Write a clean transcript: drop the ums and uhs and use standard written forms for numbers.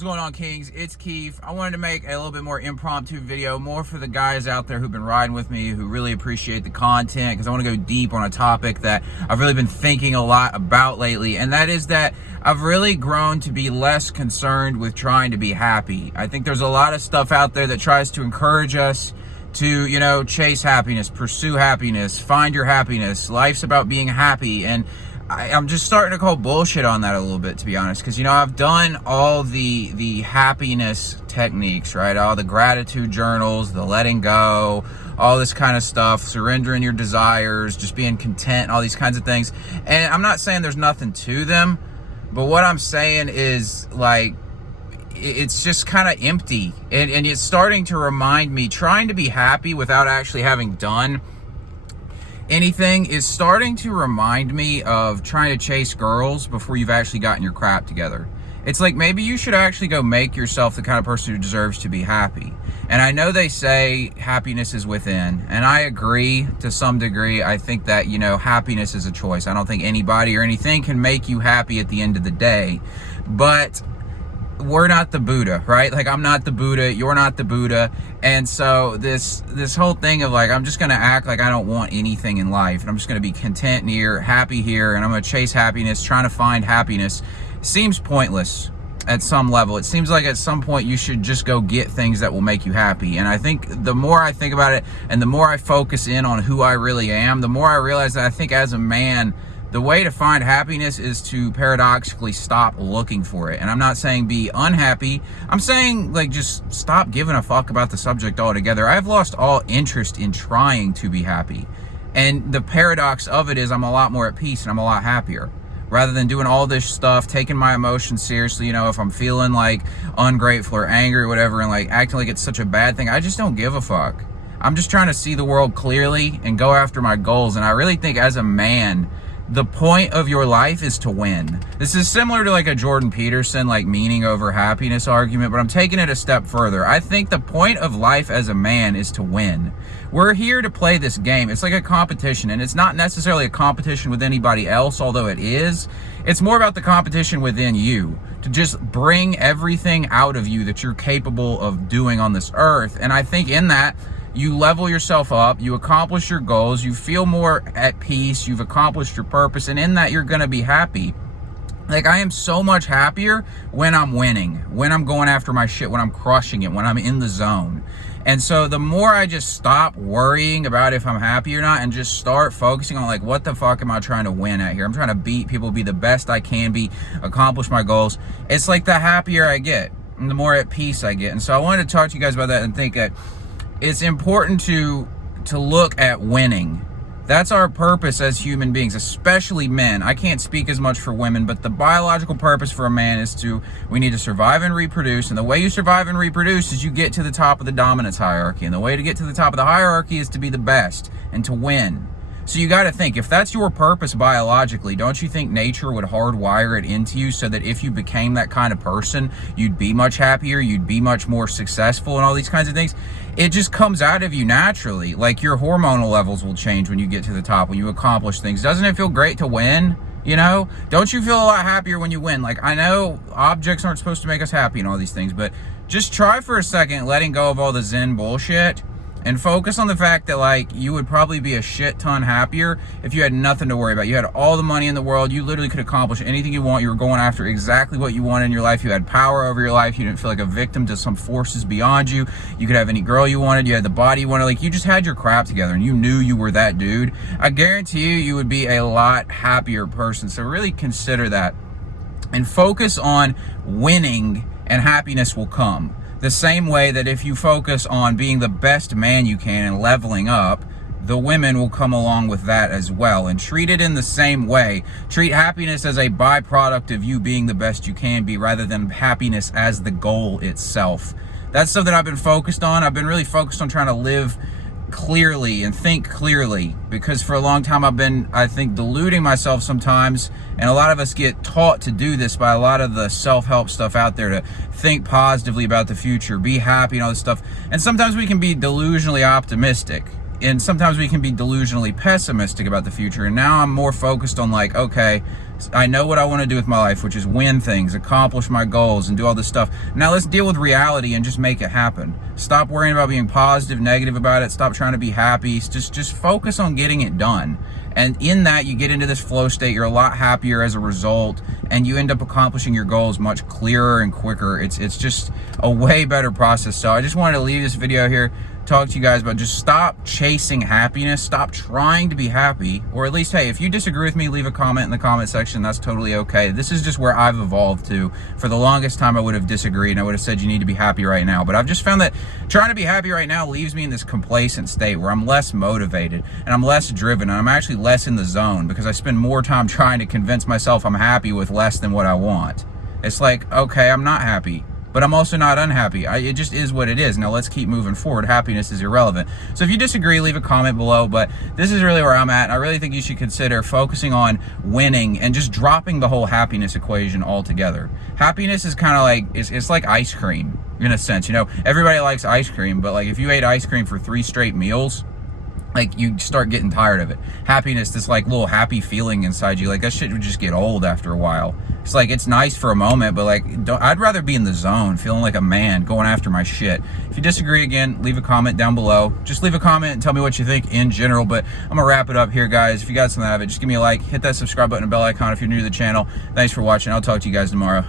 What's going on, Kings? It's Keefe. I wanted to make a little bit more impromptu video, more for the guys out there who've been riding with me, who really appreciate the content, because I want to go deep on a topic that I've really been thinking a lot about lately, and that is that I've really grown to be less concerned with trying to be happy. I think there's a lot of stuff out there that tries to encourage us to, chase happiness, pursue happiness, find your happiness. Life's about being happy, and I'm just starting to call bullshit on that a little bit, to be honest, because I've done all the happiness techniques, right? All the gratitude journals, the letting go, all this kind of stuff, surrendering your desires, just being content, all these kinds of things. And I'm not saying there's nothing to them, but what I'm saying is, like, it's just kind of empty, and it's starting to remind me, trying to be happy without actually having done anything is starting to remind me of trying to chase girls before you've actually gotten your crap together. It's like, maybe you should actually go make yourself the kind of person who deserves to be happy. And I know they say happiness is within, and I agree to some degree. I think that, happiness is a choice. I don't think anybody or anything can make you happy at the end of the day. But we're not the Buddha, right? Like, I'm not the Buddha, you're not the Buddha. And so this whole thing of, like, I'm just going to act like I don't want anything in life, and I'm just going to be content here, happy here, and I'm going to chase happiness, trying to find happiness, seems pointless at some level. It seems like at some point you should just go get things that will make you happy. And I think the more I think about it, and the more I focus in on who I really am, the more I realize that I think as a man, the way to find happiness is to paradoxically stop looking for it. And I'm not saying be unhappy. I'm saying, like, just stop giving a fuck about the subject altogether. I've lost all interest in trying to be happy. And the paradox of it is I'm a lot more at peace and I'm a lot happier. Rather than doing all this stuff, taking my emotions seriously, if I'm feeling like ungrateful or angry or whatever, and like acting like it's such a bad thing, I just don't give a fuck. I'm just trying to see the world clearly and go after my goals. And I really think as a man, the point of your life is to win. This is similar to like a Jordan Peterson, like, meaning over happiness argument, but I'm taking it a step further. I think the point of life as a man is to win. We're here to play this game. It's like a competition, and it's not necessarily a competition with anybody else, although it is. It's more about the competition within you, to just bring everything out of you that you're capable of doing on this earth. And I think in that, you level yourself up, you accomplish your goals, you feel more at peace, you've accomplished your purpose, and in that you're going to be happy. Like, I am so much happier when I'm winning, when I'm going after my shit, when I'm crushing it, when I'm in the zone. And so the more I just stop worrying about if I'm happy or not and just start focusing on, like, what the fuck am I trying to win at here? I'm trying to beat people, be the best I can be, accomplish my goals. It's like the happier I get and the more at peace I get. And so I wanted to talk to you guys about that and think that it's important to look at winning. That's our purpose as human beings, especially men. I can't speak as much for women, but the biological purpose for a man is we need to survive and reproduce. And the way you survive and reproduce is you get to the top of the dominance hierarchy. And the way to get to the top of the hierarchy is to be the best and to win. So you got to think, if that's your purpose biologically, don't you think nature would hardwire it into you so that if you became that kind of person, you'd be much happier, you'd be much more successful, and all these kinds of things? It just comes out of you naturally. Like, your hormonal levels will change when you get to the top, when you accomplish things. Doesn't it feel great to win? Don't you feel a lot happier when you win? Like, I know objects aren't supposed to make us happy and all these things, but just try for a second letting go of all the Zen bullshit and focus on the fact that, like, you would probably be a shit ton happier if you had nothing to worry about. You had all the money in the world. You literally could accomplish anything you want. You were going after exactly what you wanted in your life. You had power over your life. You didn't feel like a victim to some forces beyond you. You could have any girl you wanted. You had the body you wanted. Like, you just had your crap together and you knew you were that dude. I guarantee you would be a lot happier person. So really consider that and focus on winning, and happiness will come. The same way that if you focus on being the best man you can and leveling up, the women will come along with that as well. And treat it in the same way. Treat happiness as a byproduct of you being the best you can be, rather than happiness as the goal itself. That's something I've been focused on. I've been really focused on trying to live clearly and think clearly, because for a long time I've been, I think, deluding myself sometimes, and a lot of us get taught to do this by a lot of the self-help stuff out there, to think positively about the future, be happy and all this stuff. And sometimes we can be delusionally optimistic, and sometimes we can be delusionally pessimistic about the future. And now I'm more focused on, like, okay, I know what I want to do with my life, which is win things, accomplish my goals, and do all this stuff. Now let's deal with reality and just make it happen. Stop worrying about being positive, negative about it. Stop trying to be happy. Just focus on getting it done. And in that, you get into this flow state. You're a lot happier as a result, and you end up accomplishing your goals much clearer and quicker. It's just a way better process. So I just wanted to leave this video here, talk to you guys about just stop chasing happiness, stop trying to be happy, or at least, hey, if you disagree with me, leave a comment in the comment section. That's totally okay. This is just where I've evolved to. For the longest time, I would have disagreed, and I would have said you need to be happy right now. But I've just found that trying to be happy right now leaves me in this complacent state where I'm less motivated and I'm less driven, and I'm actually less in the zone because I spend more time trying to convince myself I'm happy with less than what I want. It's like, okay, I'm not happy, but I'm also not unhappy. It just is what it is. Now let's keep moving forward. Happiness is irrelevant. So if you disagree, leave a comment below, but this is really where I'm at. I really think you should consider focusing on winning and just dropping the whole happiness equation altogether. Happiness is kind of like, it's like ice cream in a sense. You know, everybody likes ice cream, but like if you ate ice cream for 3 straight meals, like you start getting tired of it. Happiness, this like little happy feeling inside you, like that shit would just get old after a while. It's like, it's nice for a moment, but like, I'd rather be in the zone, feeling like a man, going after my shit. If you disagree, again, leave a comment down below. Just leave a comment and tell me what you think in general, but I'm gonna wrap it up here, guys. If you got something out of it, just give me a like, hit that subscribe button and bell icon if you're new to the channel. Thanks for watching. I'll talk to you guys tomorrow.